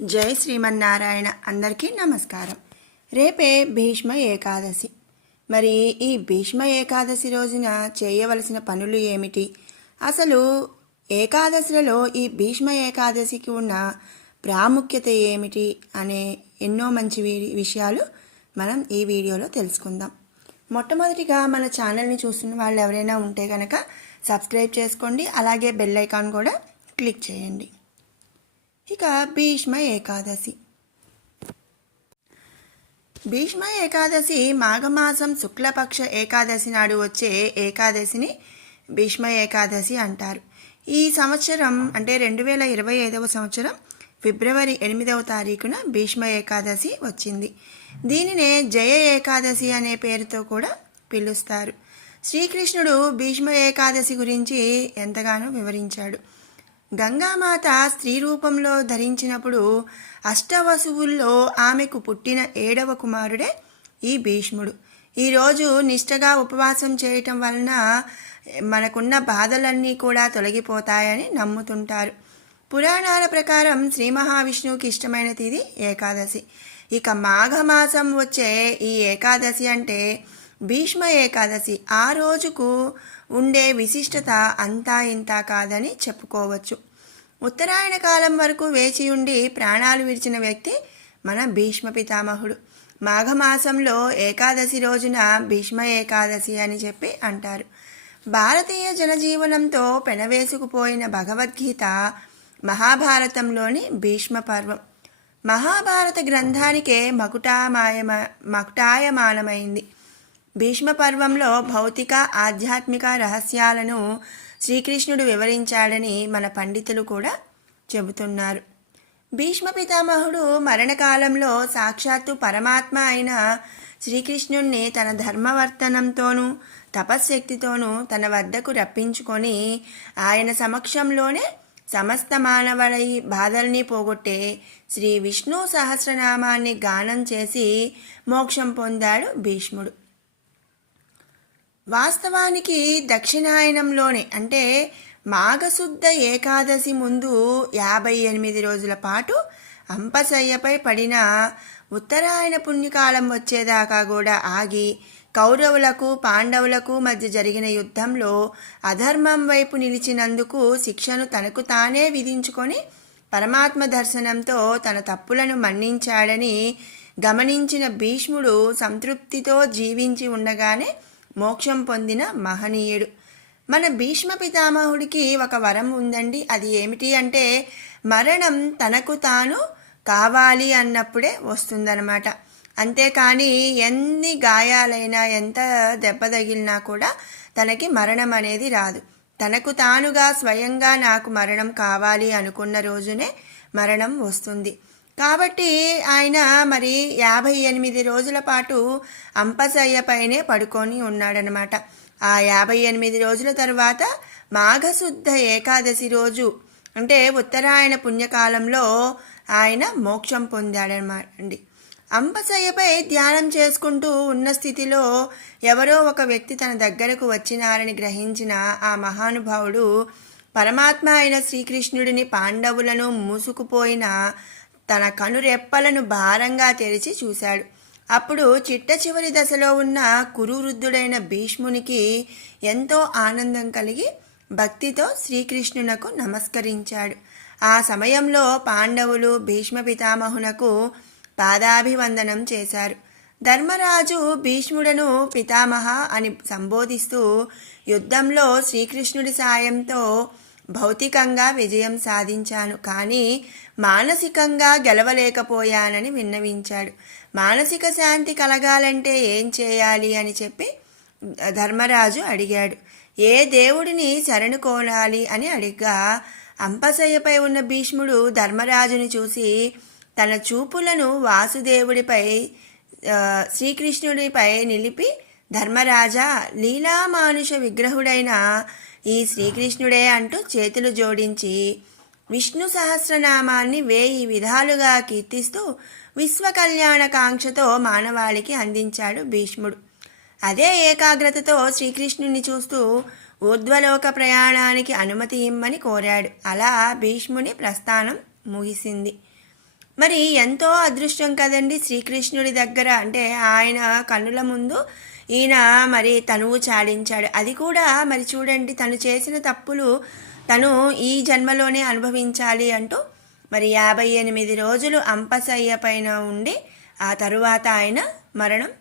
జై శ్రీమన్నారాయణ. అందరికీ నమస్కారం. రేపే భీష్మ ఏకాదశి. మరి ఈ భీష్మ ఏకాదశి రోజున చేయవలసిన పనులు ఏమిటి, అసలు ఏకాదశిలలో ఈ భీష్మ ఏకాదశికి ఉన్న ప్రాముఖ్యత ఏమిటి అనే ఎన్నో మంచి విషయాలు మనం ఈ వీడియోలో తెలుసుకుందాం. మొట్టమొదటిగా మన ఛానల్ని చూస్తున్న వాళ్ళు ఎవరైనా ఉంటే కనుక సబ్స్క్రైబ్ చేసుకోండి, అలాగే బెల్ ఐకాన్ కూడా క్లిక్ చేయండి. ఇక భీష్మ ఏకాదశి. భీష్మ ఏకాదశి మాఘమాసం శుక్లపక్ష ఏకాదశి నాడు వచ్చే ఏకాదశిని భీష్మ ఏకాదశి అంటారు. ఈ సంవత్సరం అంటే 2025వ సంవత్సరం ఫిబ్రవరి 8వ తారీఖున భీష్మ ఏకాదశి వచ్చింది. దీనినే జయ ఏకాదశి అనే పేరుతో కూడా పిలుస్తారు. శ్రీకృష్ణుడు భీష్మ ఏకాదశి గురించి ఎంతగానో వివరించాడు. గంగామాత స్త్రీ రూపంలో ధరించినప్పుడు అష్టవసువుల్లో ఆమెకు పుట్టిన 7వ కుమారుడే ఈ భీష్ముడు. ఈరోజు నిష్టగా ఉపవాసం చేయటం వలన మనకున్న బాధలన్నీ కూడా తొలగిపోతాయని నమ్ముతుంటారు. పురాణాల ప్రకారం శ్రీ మహావిష్ణువుకి ఇష్టమైన తిథి ఏకాదశి. ఇక మాఘమాసం వచ్చే ఈ ఏకాదశి అంటే భీష్మ ఏకాదశి. ఆ రోజుకు ఉండే విశిష్టత అంతా ఇంతా కాదని చెప్పుకోవచ్చు. ఉత్తరాయణ కాలం వరకు వేచి ఉండి ప్రాణాలు విడిచిన వ్యక్తి మన భీష్మ పితామహుడు. మాఘమాసంలో ఏకాదశి రోజున భీష్మ ఏకాదశి అని చెప్పి అంటారు. భారతీయ జనజీవనంతో పెనవేసుకుపోయిన భగవద్గీత మహాభారతంలోని భీష్మ పర్వం. మహాభారత గ్రంథానికే మకుటాయమానమైంది. భీష్మ పర్వంలో భౌతిక ఆధ్యాత్మిక రహస్యాలను శ్రీకృష్ణుడు వివరించాడని మన పండితులు కూడా చెబుతున్నారు. భీష్మ పితామహుడు మరణకాలంలో సాక్షాత్తు పరమాత్మ అయిన శ్రీకృష్ణుణ్ణి తన ధర్మవర్తనంతోనూ తపశ్శక్తితోనూ తన వద్దకు రప్పించుకొని ఆయన సమక్షంలోనే సమస్త మానవుల బాధల్ని పోగొట్టే శ్రీ విష్ణు సహస్రనామాన్ని గానం చేసి మోక్షం పొందాడు భీష్ముడు. వాస్తవానికి దక్షిణాయనంలోనే అంటే మాఘశుద్ధ ఏకాదశి ముందు 58 రోజుల పాటు అంపశయ్యపై పడిన ఉత్తరాయణ పుణ్యకాలం వచ్చేదాకా కూడా ఆగి కౌరవులకు పాండవులకు మధ్య జరిగిన యుద్ధంలో అధర్మం వైపు నిలిచినందుకు శిక్షను తనకు తానే విధించుకొని పరమాత్మ దర్శనంతో తన తప్పులను మన్నించాడని గమనించిన భీష్ముడు సంతృప్తితో జీవించి ఉండగానే మోక్షం పొందిన మహనీయుడు. మన భీష్మ పితామహుడికి ఒక వరం ఉందండి. అది ఏమిటి అంటే మరణం తనకు తాను కావాలి అన్నప్పుడే వస్తుందన్నమాట. అంతేకాని ఎన్ని గాయాలైనా ఎంత దెబ్బ తగిలినా కూడా తనకి మరణం అనేది రాదు. తనకు తానుగా స్వయంగా నాకు మరణం కావాలి అనుకున్న రోజునే మరణం వస్తుంది. కాబట్టి ఆయన మరి 58 రోజుల పాటు అంపశయ్యపైనే పడుకొని ఉన్నాడనమాట. ఆ 58 రోజుల తర్వాత మాఘశుద్ధ ఏకాదశి రోజు అంటే ఉత్తరాయణ పుణ్యకాలంలో ఆయన మోక్షం పొందాడనమాట అండి. అంపశయ్యపై ధ్యానం చేసుకుంటూ ఉన్న స్థితిలో ఎవరో ఒక వ్యక్తి తన దగ్గరకు వచ్చినారని గ్రహించిన ఆ మహానుభావుడు పరమాత్మ అయిన శ్రీకృష్ణుడిని పాండవులను మూసుకుపోయిన తన కనురెప్పలను భారంగా తెరిచి చూశాడు. అప్పుడు చిట్ట చివరి దశలో ఉన్న కురువృద్ధుడైన భీష్మునికి ఎంతో ఆనందం కలిగి భక్తితో శ్రీకృష్ణునకు నమస్కరించాడు. ఆ సమయంలో పాండవులు భీష్మ పితామహునకు పాదాభివందనం చేశారు. ధర్మరాజు భీష్ముడను పితామహ అని సంబోధిస్తూ యుద్ధంలో శ్రీకృష్ణుడి సాయంతో భౌతికంగా విజయం సాధించాను, కానీ మానసికంగా గెలవలేకపోయానని విన్నవించాడు. మానసిక శాంతి కలగాలంటే ఏం చేయాలి అని చెప్పి ధర్మరాజు అడిగాడు. ఏ దేవుడిని శరణు కోరాలి అని అడిగా అంపశయ్యపై ఉన్న భీష్ముడు ధర్మరాజుని చూసి తన చూపులను వాసుదేవుడిపై శ్రీకృష్ణుడిపై నిలిపి, ధర్మరాజా, లీలామానుష విగ్రహుడైన ఈ శ్రీకృష్ణుడే అంటూ చేతులు జోడించి విష్ణు సహస్రనామాన్ని 1000 విధాలుగా కీర్తిస్తూ విశ్వకళ్యాణకాంక్షతో మానవాళికి అందించాడు భీష్ముడు. అదే ఏకాగ్రతతో శ్రీకృష్ణుని చూస్తూ ఊర్ధ్వలోక ప్రయాణానికి అనుమతి ఇమ్మని కోరాడు. అలా భీష్ముని ప్రస్థానం ముగిసింది. మరి ఎంతో అదృష్టం కదండి శ్రీకృష్ణుడి దగ్గర, అంటే ఆయన కన్నుల ముందు ఈయన మరి తనువు చాలించాడు. అది కూడా మరి చూడండి, తను చేసిన తప్పులు తను ఈ జన్మలోనే అనుభవించాలి అంటూ మరి 58 రోజులు అంపశయ్య పైన ఉండి ఆ తరువాత ఆయన మరణం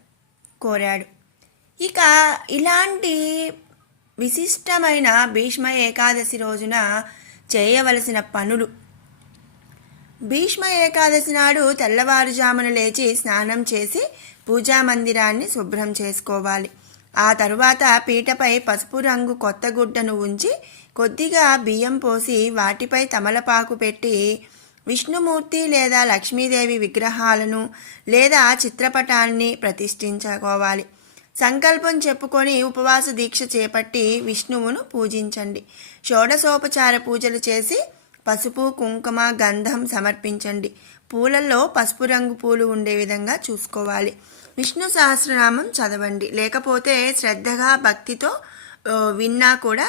కోరాడు. ఇక ఇలాంటి విశిష్టమైన భీష్మ ఏకాదశి రోజున చేయవలసిన పనులు. భీష్మ ఏకాదశి నాడు తెల్లవారుజామున లేచి స్నానం చేసి పూజా మందిరాన్ని శుభ్రం చేసుకోవాలి. ఆ తరువాత పీటపై పసుపు రంగు కొత్త గుడ్డను ఉంచి కొద్దిగా బియ్యం పోసి వాటిపై తమలపాకు పెట్టి విష్ణుమూర్తి లేదా లక్ష్మీదేవి విగ్రహాలను లేదా చిత్రపటాన్ని ప్రతిష్ఠించుకోవాలి. సంకల్పం చెప్పుకొని ఉపవాస దీక్ష చేపట్టి విష్ణువును పూజించండి. షోడశోపచార పూజలు చేసి పసుపు కుంకుమ గంధం సమర్పించండి. పూలల్లో పసుపు రంగు పూలు ఉండే విధంగా చూసుకోవాలి. విష్ణు సహస్రనామం చదవండి. లేకపోతే శ్రద్ధగా భక్తితో విన్నా కూడా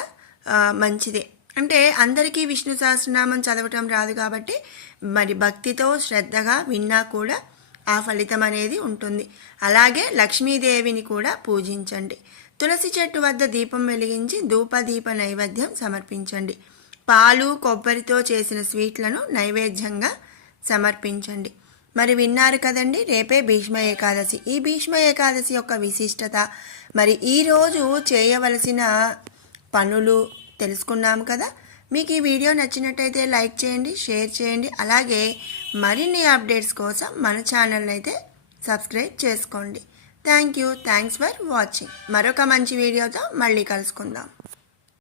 మంచిదే. అంటే అందరికీ విష్ణు సహస్రనామం చదవటం రాదు కాబట్టి మరి భక్తితో శ్రద్ధగా విన్నా కూడా ఆ ఫలితం అనేది ఉంటుంది. అలాగే లక్ష్మీదేవిని కూడా పూజించండి. తులసి చెట్టు వద్ద దీపం వెలిగించి ధూపదీప నైవేద్యం సమర్పించండి. పాలు కొబ్బరితో చేసిన స్వీట్లను నైవేద్యంగా సమర్పించండి. మరి విన్నారు కదండి, రేపే భీష్మ ఏకాదశి. ఈ భీష్మ ఏకాదశి యొక్క విశిష్టత, మరి ఈరోజు చేయవలసిన పనులు తెలుసుకున్నాము కదా. మీకు ఈ వీడియో నచ్చినట్టయితే లైక్ చేయండి, షేర్ చేయండి. అలాగే మరిన్ని అప్డేట్స్ కోసం మన ఛానల్ని అయితే సబ్స్క్రైబ్ చేసుకోండి. Thanks for watching. మరొక మంచి వీడియోతో మళ్ళీ కలుసుకుందాం.